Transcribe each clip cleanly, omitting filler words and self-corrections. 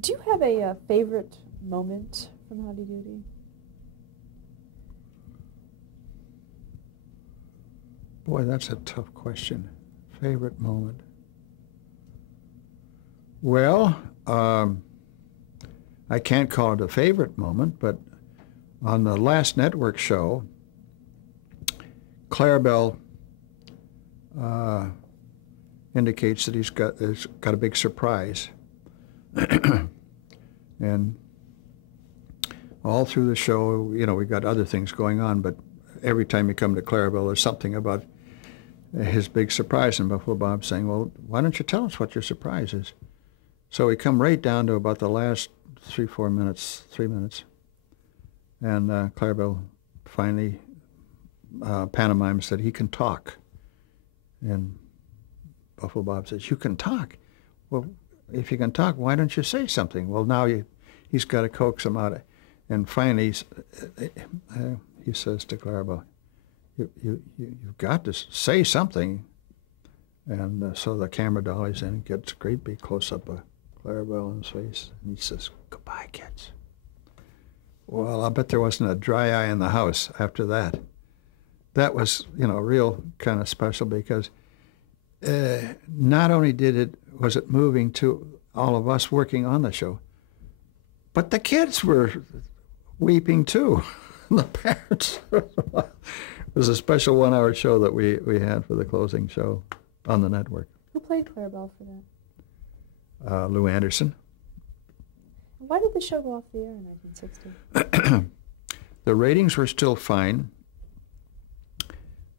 Do you have a favorite moment from Howdy Doody? Boy, that's a tough question. Favorite moment? Well, I can't call it a favorite moment, but on the last network show, Clarabelle indicates that he's got a big surprise. And all through the show, you know, we got other things going on, but every time you come to Clarabelle, there's something about his big surprise. And Buffalo Bob's saying, well, why don't you tell us what your surprise is? So we come right down to about the last 3 minutes. And Clarabelle finally pantomimes that he can talk. And Buffalo Bob says, you can talk? Well, if you can talk, why don't you say something? Well, now he's got to coax him out. And finally, he says to Clarabelle, you've got to say something. And so the camera dollies in and gets a great big close-up of Clarabelle in his face. And he says, goodbye, kids. Well, I bet there wasn't a dry eye in the house after that. That was, you know, real kind of special because not only was it moving to all of us working on the show, but the kids were weeping too. The parents. It was a special 1-hour show that we had for the closing show on the network. Who played Clarabelle for that? Lou Anderson. Why did the show go off the air in 1960? The ratings were still fine.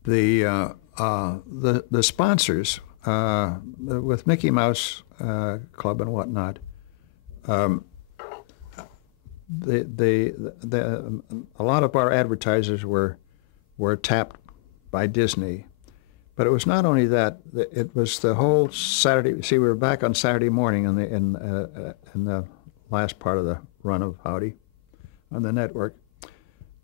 The sponsors with Mickey Mouse Club and whatnot, a lot of our advertisers were tapped by Disney, but it was not only that. It was the whole Saturday. See, we were back on Saturday morning in the last part of the run of Howdy on the network.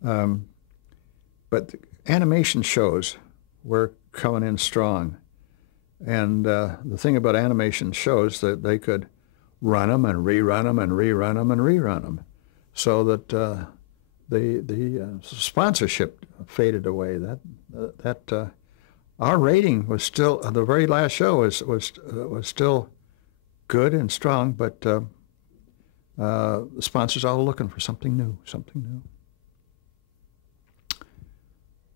But animation shows were coming in strong. And the thing about animation shows that they could run them and rerun them and rerun them and rerun them, so that the sponsorship faded away. That our rating was still, the very last show was still good and strong, but the sponsors all looking for something new.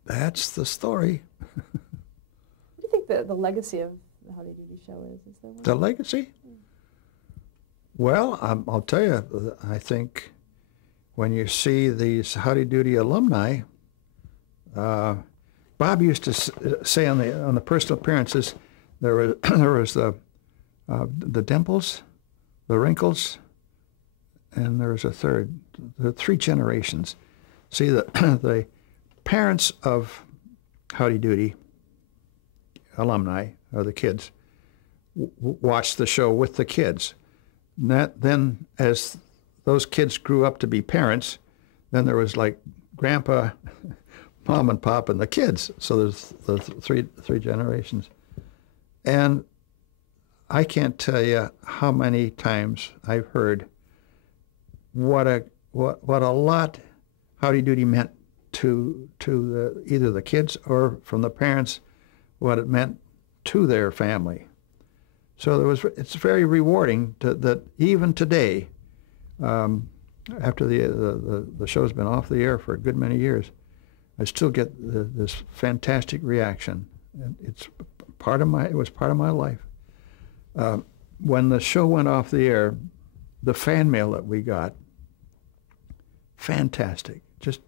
That's the story. What do you think the legacy of the Howdy Doody show is? Is there one? The legacy? Well, I'll tell you, I think when you see these Howdy Doody alumni, Bob used to say on the personal appearances, there was the dimples, the wrinkles, and there was a third, the 3 generations. See, the parents of Howdy Doody alumni, or the kids, watched the show with the kids. Then as those kids grew up to be parents, then there was like Grandpa, Mom and Pop, and the kids. So there's the three generations. And I can't tell you how many times I've heard what a lot Howdy Doody meant to either the kids or from the parents, what it meant to their family. So it's very rewarding that even today, after the show's been off the air for a good many years, I still get this fantastic reaction. And it was part of my life. When the show went off the air, the fan mail that we got, fantastic, just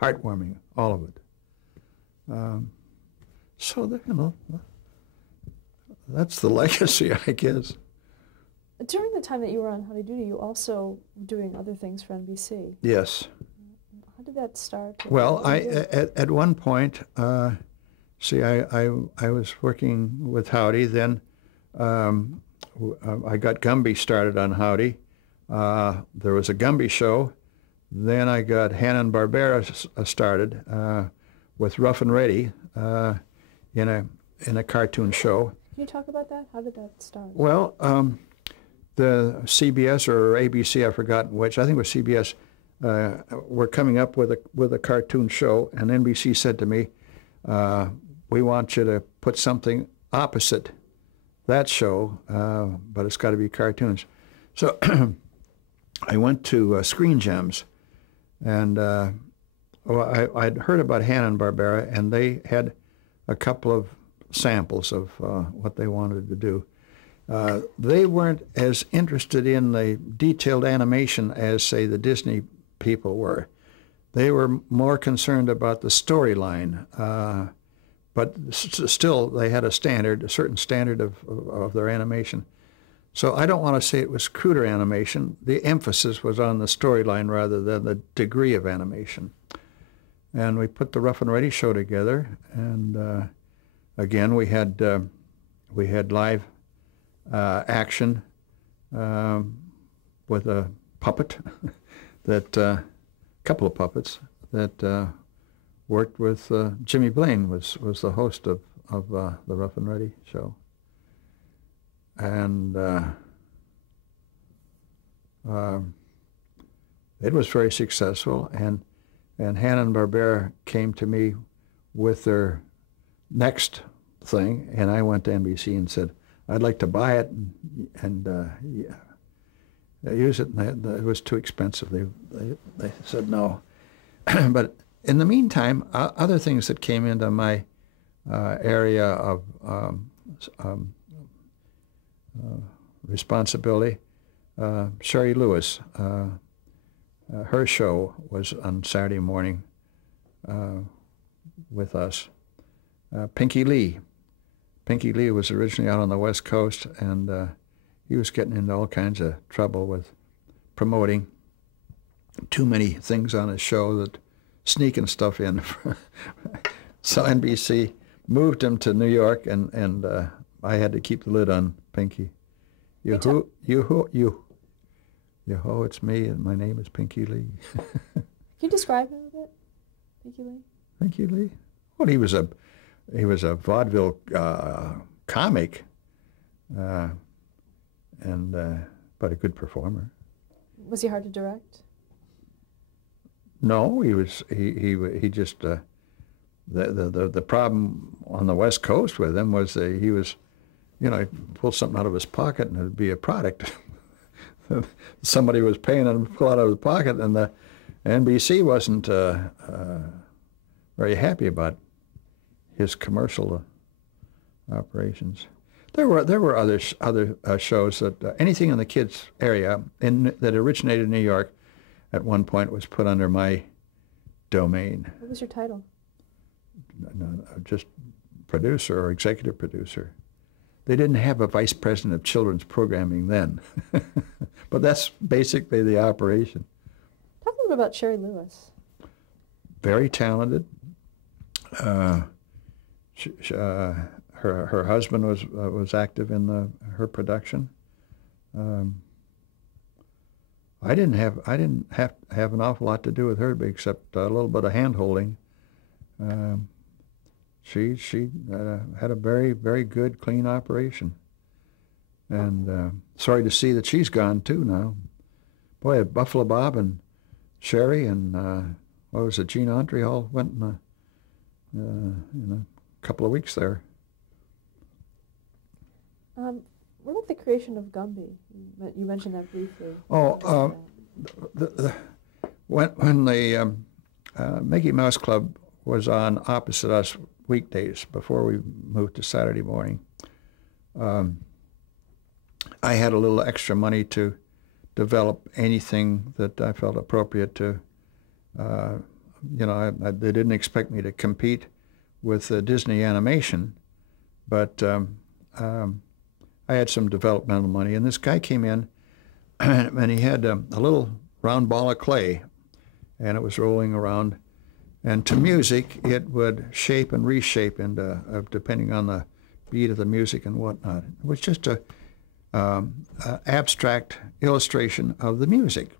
heartwarming, all of it. So that's the legacy, I guess. During the time that you were on Howdy Doody, you also were doing other things for NBC. Yes. How did that start? Well, at one point, see, I was working with Howdy. Then I got Gumby started on Howdy. There was a Gumby show. Then I got Hanna-Barbera started with Rough and Ready in a cartoon show. Can you talk about that? How did that start? Well, the CBS or ABC, I've forgotten which, I think it was CBS, were coming up with a cartoon show, and NBC said to me, we want you to put something opposite that show, but it's got to be cartoons. So I went to Screen Gems, and I'd heard about Hanna-Barbera, and they had a couple of samples of what they wanted to do. They weren't as interested in the detailed animation as, say, the Disney people were. They were more concerned about the storyline, but still they had a certain standard of their animation. So I don't want to say it was cruder animation. The emphasis was on the storyline rather than the degree of animation. And we put the Rough and Ready show together, and again we had live action with a puppet that couple of puppets that worked with Jimmy Blaine was the host of the Rough and Ready show, and it was very successful. And Hanna-Barbera came to me with their next thing, and I went to NBC and said, I'd like to buy it and use it. And it was too expensive. They said no. But in the meantime, other things that came into my area of responsibility, Sherry Lewis, her show was on Saturday morning with us. Pinky Lee. Pinky Lee was originally out on the West Coast, and he was getting into all kinds of trouble with promoting too many things on his show, that sneaking stuff in. So NBC moved him to New York, and I had to keep the lid on Pinky. Yo-ho, it's me, and my name is Pinky Lee. Can you describe him a bit, Pinky Lee? Pinky Lee? Well, he was a vaudeville comic, but a good performer. Was he hard to direct? No, he just the problem on the West Coast with him was that he was, he'd pull something out of his pocket and it'd be a product. Somebody was paying him to pull out of his pocket, and the NBC wasn't very happy about his commercial operations. There were other shows that anything in the kids area that originated in New York at one point was put under my domain. What was your title? No, just producer or executive producer. They didn't have a vice president of children's programming then, but that's basically the operation. Talk a little bit about Sherry Lewis. Very talented. Her husband was active in her production. I didn't have an awful lot to do with her, except a little bit of hand holding. She had a very, very good, clean operation, and sorry to see that she's gone too now. Boy, Buffalo Bob and Sherry and what was it, Gene Autry all went in a couple of weeks there. What about the creation of Gumby? You mentioned that briefly. Oh, when the Mickey Mouse Club was on opposite us weekdays before we moved to Saturday morning, I had a little extra money to develop anything that I felt appropriate to. They didn't expect me to compete with Disney animation, but I had some developmental money, and this guy came in, and he had a little round ball of clay, and it was rolling around, and to music it would shape and reshape into depending on the beat of the music and whatnot. It was just a abstract illustration of the music.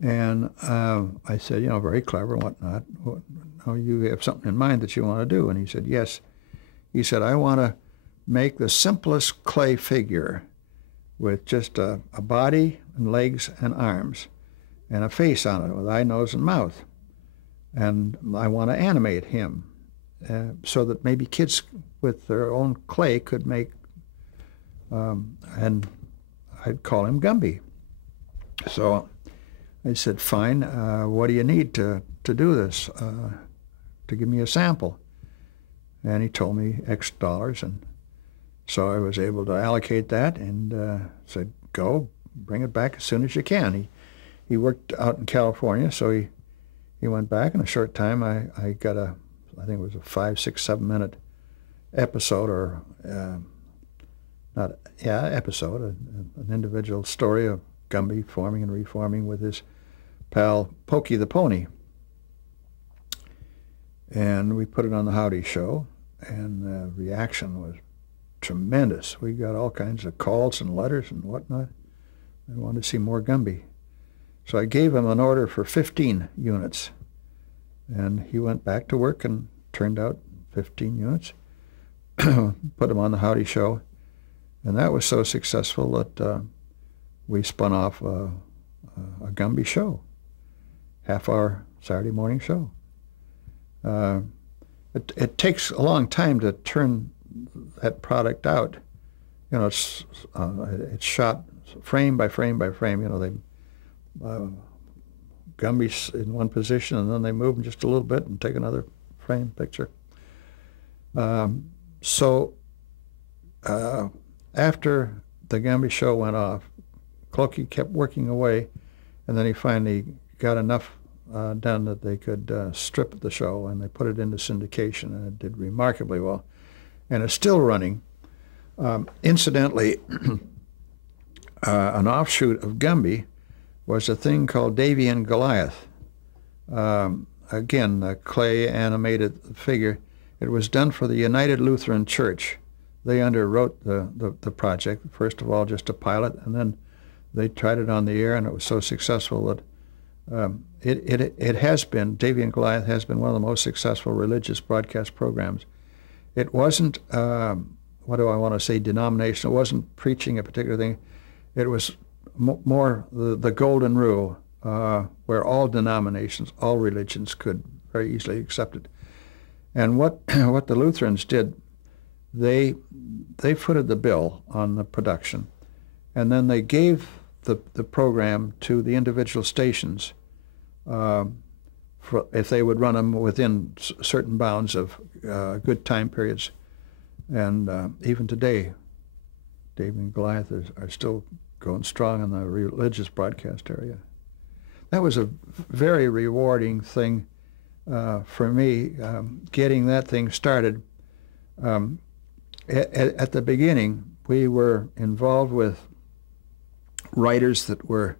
And I said, very clever and whatnot. Oh, you have something in mind that you want to do? And he said, yes. He said, I want to make the simplest clay figure with just a body and legs and arms and a face on it with eye, nose, and mouth. And I want to animate him so that maybe kids with their own clay could make, and I'd call him Gumby. So I said, fine, what do you need to do this, to give me a sample? And he told me X dollars, and so I was able to allocate that and said, go, bring it back as soon as you can. He worked out in California, so he went back. In a short time, I got I think it was a 5, 6, 7 minute episode, or episode, an individual story of Gumby forming and reforming with his pal Pokey the Pony. And we put it on the Howdy Show, and the reaction was tremendous. We got all kinds of calls and letters and whatnot. They wanted to see more Gumby. So I gave him an order for 15 units. And he went back to work and turned out 15 units, put them on the Howdy Show. And that was so successful that we spun off a Gumby show, half-hour Saturday morning show. It takes a long time to turn that product out. You know, it's shot frame by frame by frame. You know, they Gumby's in one position, and then they move them just a little bit and take another frame picture. So after the Gumby show went off, Clokey kept working away, and then he finally got enough done that they could strip the show, and they put it into syndication, and it did remarkably well. And it's still running. Incidentally, an offshoot of Gumby was a thing called Davy and Goliath. Again, a clay animated figure. It was done for the United Lutheran Church. They underwrote the project, first of all just a pilot, and then they tried it on the air, and it was so successful that it has been, Davy and Goliath has been one of the most successful religious broadcast programs. It wasn't, what do I want to say, denominational. It wasn't preaching a particular thing. It was more the golden rule, where all denominations, all religions could very easily accept it. And what the Lutherans did, they footed the bill on the production, and then they gave the program to the individual stations if they would run them within certain bounds of good time periods. And even today, Davy and Goliath are still going strong in the religious broadcast area. That was a very rewarding thing for me, getting that thing started. At the beginning, we were involved with writers that were,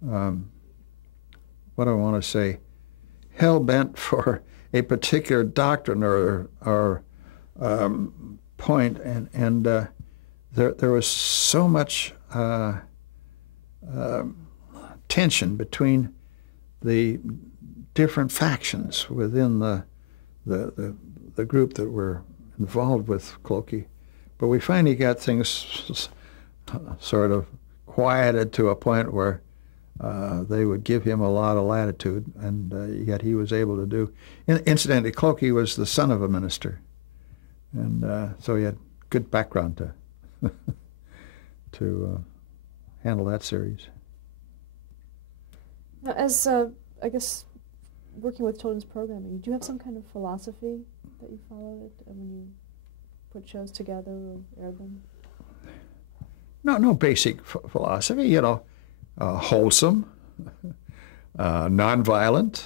what do I want to say, hell-bent for a particular doctrine or point, and there was so much tension between the different factions within the group that were involved with Clokey. But we finally got things sort of quieted to a point where they would give him a lot of latitude, and yet he was able to do. Incidentally, Clokey was the son of a minister, and so he had good background to handle that series. Now, as I guess working with children's programming, do you have some kind of philosophy that you follow when you put shows together or air them? No basic philosophy. You know, wholesome, nonviolent.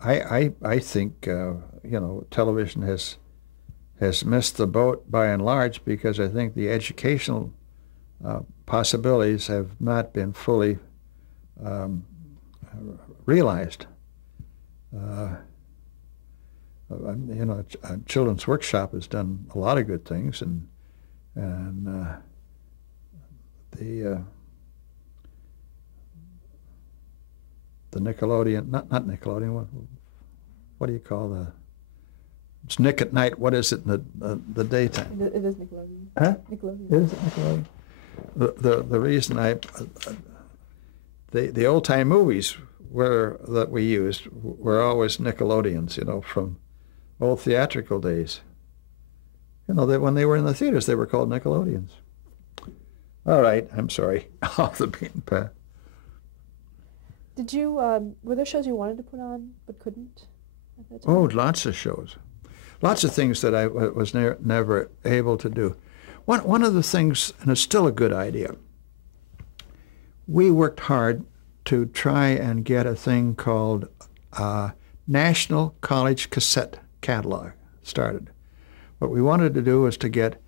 I think you know, television has missed the boat by and large, because I think the educational possibilities have not been fully realized. You know, a children's workshop has done a lot of good things, and the Nickelodeon, not Nickelodeon, what do you call It's Nick at Night. What is it in the daytime? It is Nickelodeon. Huh? Nickelodeon. Is it Nickelodeon? The reason the old time movies that we used were always Nickelodeons, you know, from old theatrical days. You know, that when they were in the theaters, they were called Nickelodeons. All right, I'm sorry. Off the beaten path. Did you, were there shows you wanted to put on but couldn't at that time? Oh, lots of shows. Lots of things that I was never able to do. One of the things, and it's still a good idea, we worked hard to try and get a thing called National College Cassette Catalog started. What we wanted to do was to get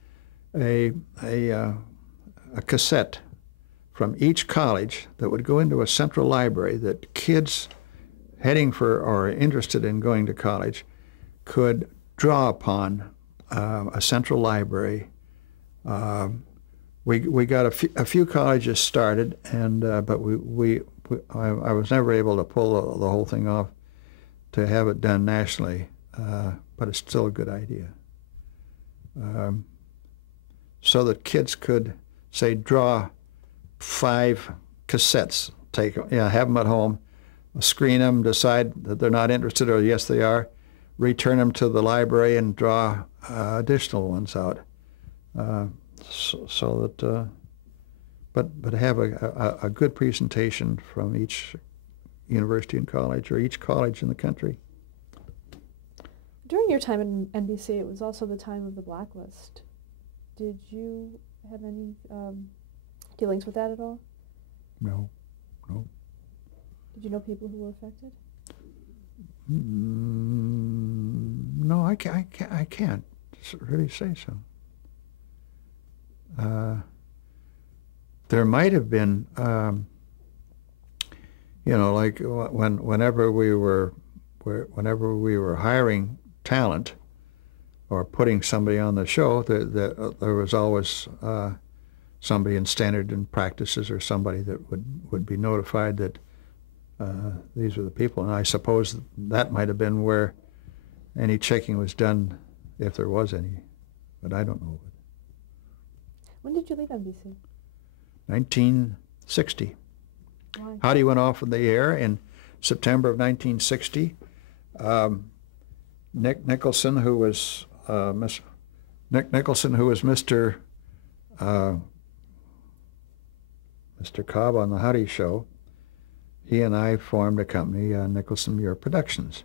a cassette from each college that would go into a central library that kids heading for or interested in going to college could draw upon a central library. We got a few colleges started, and but I was never able to pull the whole thing off to have it done nationally, but it's still a good idea. So that kids could, say, draw 5 cassettes, have them at home, screen them, decide that they're not interested or yes they are, return them to the library and draw additional ones out, so that, but have a good presentation from each university and college or each college in the country. During your time in NBC, it was also the time of the blacklist. Did you have any dealings with that at all? No. Did you know people who were affected? No, I can't really say so. There might have been, like whenever we were hiring talent or putting somebody on the show, there was always somebody in standard and practices or somebody that would be notified that these are the people. And I suppose that might have been where any checking was done, if there was any, but I don't know. When did you leave NBC? 1960. Why? Howdy went off of the air in September of 1960. Nick Nicholson, who was Mr. Cobb on the Howdy Show, he and I formed a company, Nicholson Muir Productions.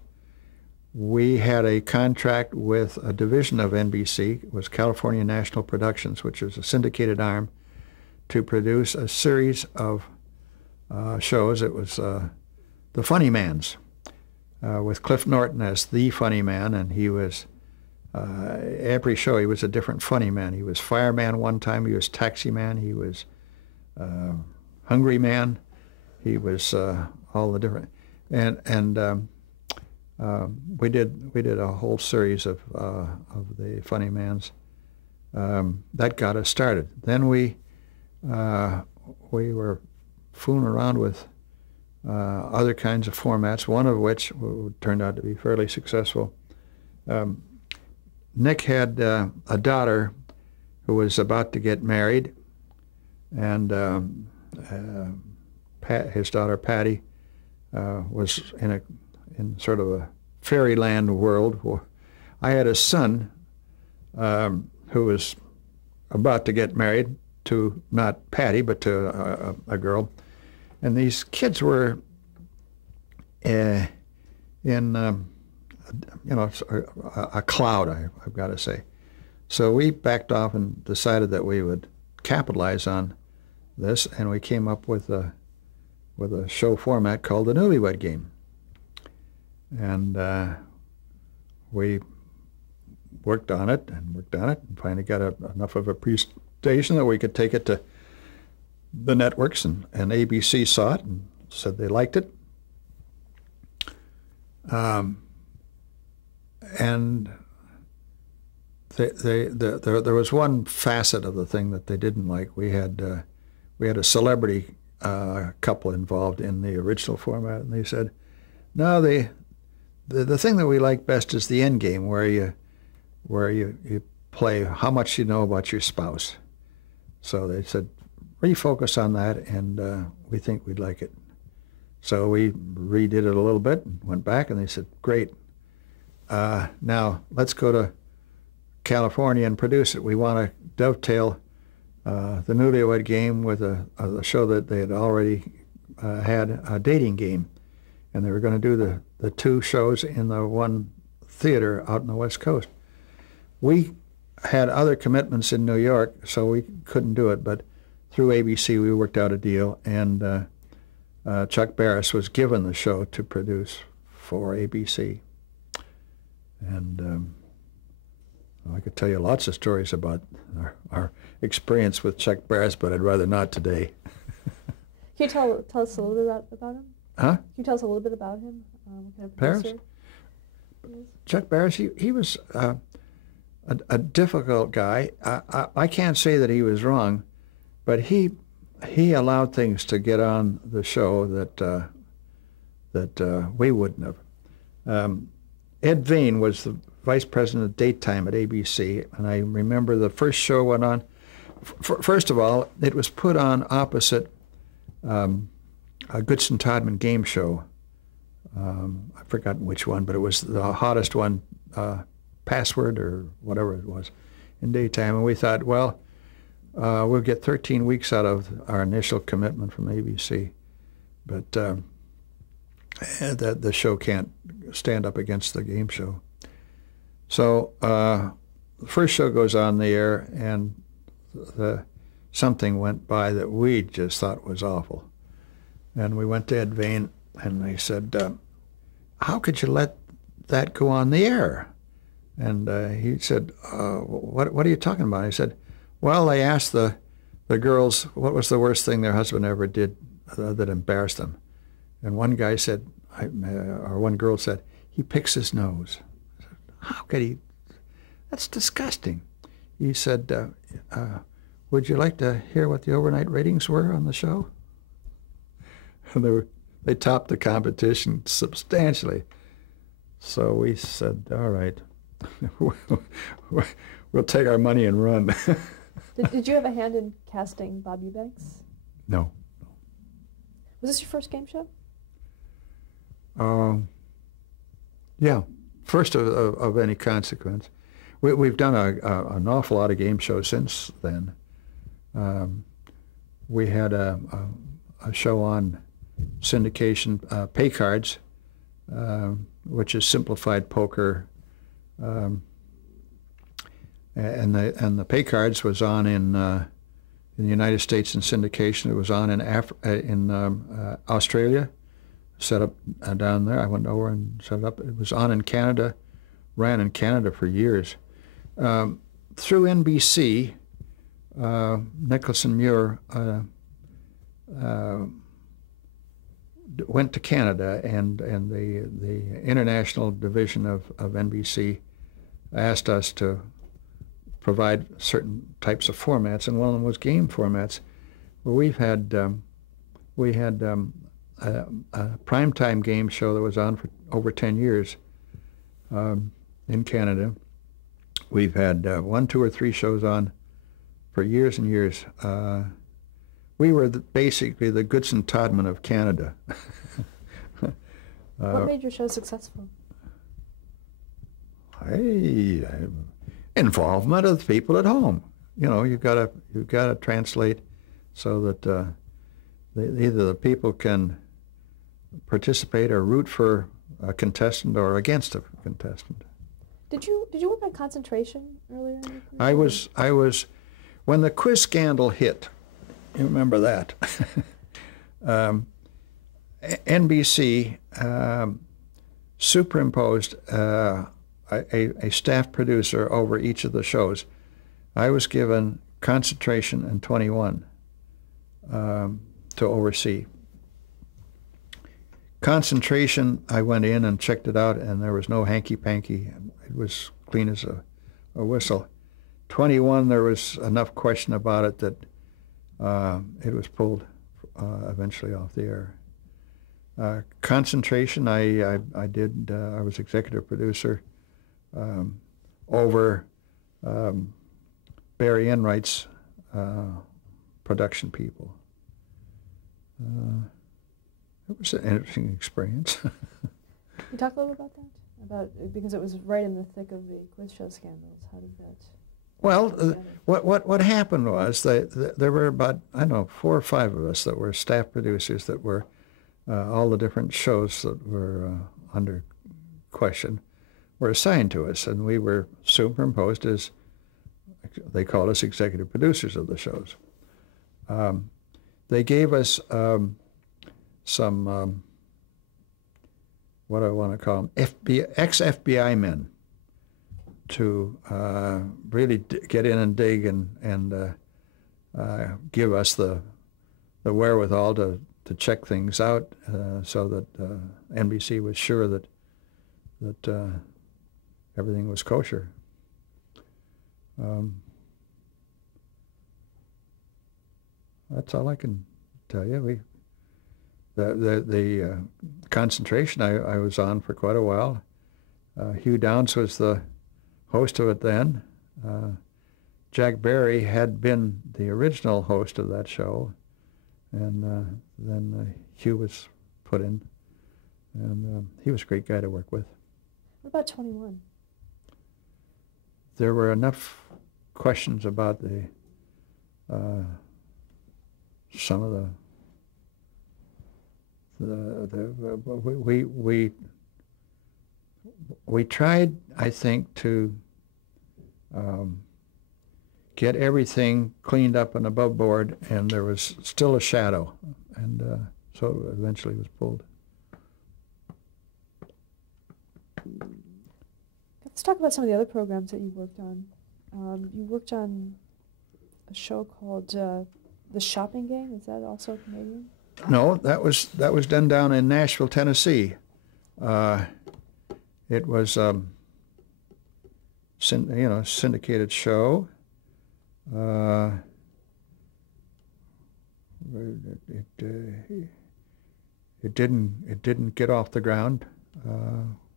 We had a contract with a division of NBC, it was California National Productions, which was a syndicated arm, to produce a series of shows. It was The Funny Mans, with Cliff Norton as the funny man, and he was, every show he was a different funny man. He was fireman one time, he was taxi man, he was hungry man, he was all the different, and we did a whole series of the funny mans. That got us started. Then we were fooling around with other kinds of formats, one of which turned out to be fairly successful. Nick had a daughter who was about to get married, and his daughter Patty was in sort of a fairyland world. I had a son who was about to get married to not Patty, but to a girl. And these kids were in, a cloud, I've got to say. So we backed off and decided that we would capitalize on this, and we came up with a show format called the Newlywed Game. And we worked on it and finally got enough of a presentation that we could take it to the networks, and ABC saw it and said they liked it. And there was one facet of the thing that they didn't like. We had a celebrity couple involved in the original format, and they said, no, the thing that we like best is the end game, where where you play how much you know about your spouse. So they said, refocus on that, and we think we'd like it. So we redid it a little bit and went back, and they said, great. Now let's go to California and produce it. We want to dovetail the Newlywed Game with a show that they had already had, a dating game. And they were going to do the two shows in the one theater out on the West Coast. We had other commitments in New York, so we couldn't do it, but through ABC we worked out a deal, and Chuck Barris was given the show to produce for ABC. And I could tell you lots of stories about our experience with Chuck Barris, but I'd rather not today. Can you tell us a little bit about him? Huh? Can you tell us a little bit about him? What kind of Barris? producer he is? Chuck Barris, he was a difficult guy. I can't say that he was wrong, but he allowed things to get on the show that we wouldn't have. Ed Veen was the vice president of daytime at ABC, and I remember the first show went on. First of all, it was put on opposite a Goodson-Todman game show. I've forgotten which one, but it was the hottest one, Password or whatever it was, in daytime. And we thought, well, we'll get 13 weeks out of our initial commitment from ABC. But the show can't stand up against the game show. So the first show goes on the air, and something went by that we just thought was awful. And we went to Ed Veen, and they said, how could you let that go on the air? And he said, what are you talking about? I said, well, they asked the girls what was the worst thing their husband ever did that embarrassed them. And one guy said, or one girl said, he picks his nose. I said, how could he? That's disgusting. He said, would you like to hear what the overnight ratings were on the show? And they topped the competition substantially. So we said, all right, we'll take our money and run. Did you have a hand in casting Bob Eubanks? No. Was this your first game show? Yeah, first of any consequence. We've done an awful lot of game shows since then. We had a show on syndication, Pay Cards, which is simplified poker, and the Pay Cards was on in the United States in syndication. It was on in Australia, set up down there. I went over and set it up. It was on in Canada, ran in Canada for years. Through NBC, Nicholas and Muir went to Canada, and the international division of NBC asked us to provide certain types of formats, and one of them was game formats. Well, we had a primetime game show that was on for over 10 years in Canada. We've had 1, 2, or 3 shows on for years and years. We were basically the Goodson-Todman of Canada. What made your show successful? Involvement of the people at home. You know, you've got to translate so that either the people can participate or root for a contestant or against a contestant. Did you work on concentration earlier in your career? I was when the quiz scandal hit. You remember that? NBC superimposed a staff producer over each of the shows. I was given Concentration and 21 to oversee. Concentration, I went in and checked it out, and there was no hanky-panky. It was clean as a whistle. 21, there was enough question about it that it was pulled eventually off the air. Concentration, I was executive producer. over Barry Enright's production people. It was an interesting experience. Can you talk a little about that? Because it was right in the thick of the quiz show scandals. How did that? Well, what happened was there were about, I don't know, 4 or 5 of us that were staff producers that were all the different shows that were under question were assigned to us, and we were superimposed as, they called us executive producers of the shows. They gave us some, what do I want to call them, ex-FBI men to really get in and dig and give us the wherewithal to check things out, so that NBC was sure that everything was kosher. That's all I can tell you. The concentration I was on for quite a while. Hugh Downs was the host of it then. Jack Barry had been the original host of that show, and then Hugh was put in, and he was a great guy to work with. What about 21? There were enough questions about the some of we tried, I think, to get everything cleaned up and above board, and there was still a shadow, and so eventually it was pulled. Let's talk about some of the other programs that you worked on. You worked on a show called The Shopping Gang. Is that also Canadian? No, that was done down in Nashville, Tennessee. It was syndicated show. It didn't get off the ground.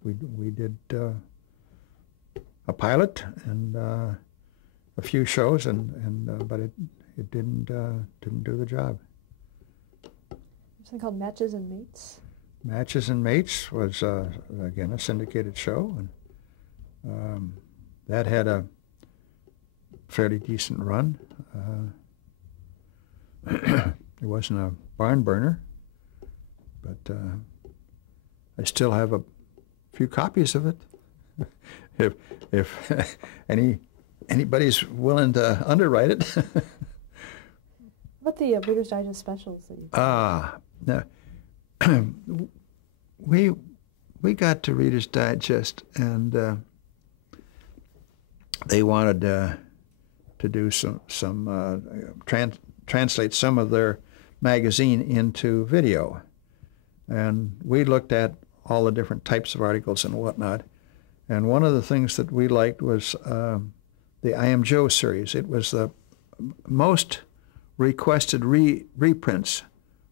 We did a pilot and a few shows, but it didn't do the job. Something called Matches and Mates. Matches and Mates was again a syndicated show, and that had a fairly decent run. It wasn't a barn burner, but I still have a few copies of it. If anybody's willing to underwrite it. What the Reader's Digest specials that you? No, we got to Reader's Digest, and they wanted to do translate some of their magazine into video, and we looked at all the different types of articles and whatnot. And one of the things that we liked was the I Am Joe series. It was the most requested reprints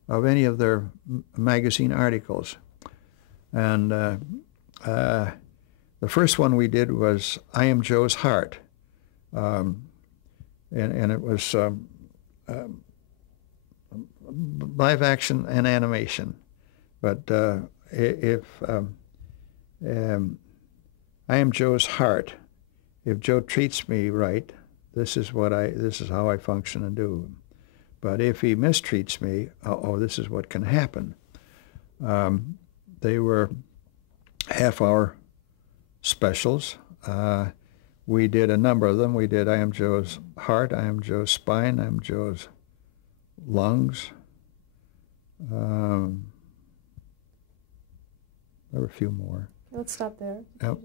of any of their magazine articles. And the first one we did was I Am Joe's Heart. And it was live action and animation. But if I am Joe's heart. If Joe treats me right, this is how I function and do. But if he mistreats me, this is what can happen. They were half-hour specials. We did a number of them. We did I Am Joe's Heart, I Am Joe's Spine, I Am Joe's Lungs. There were a few more. Let's stop there. Yep.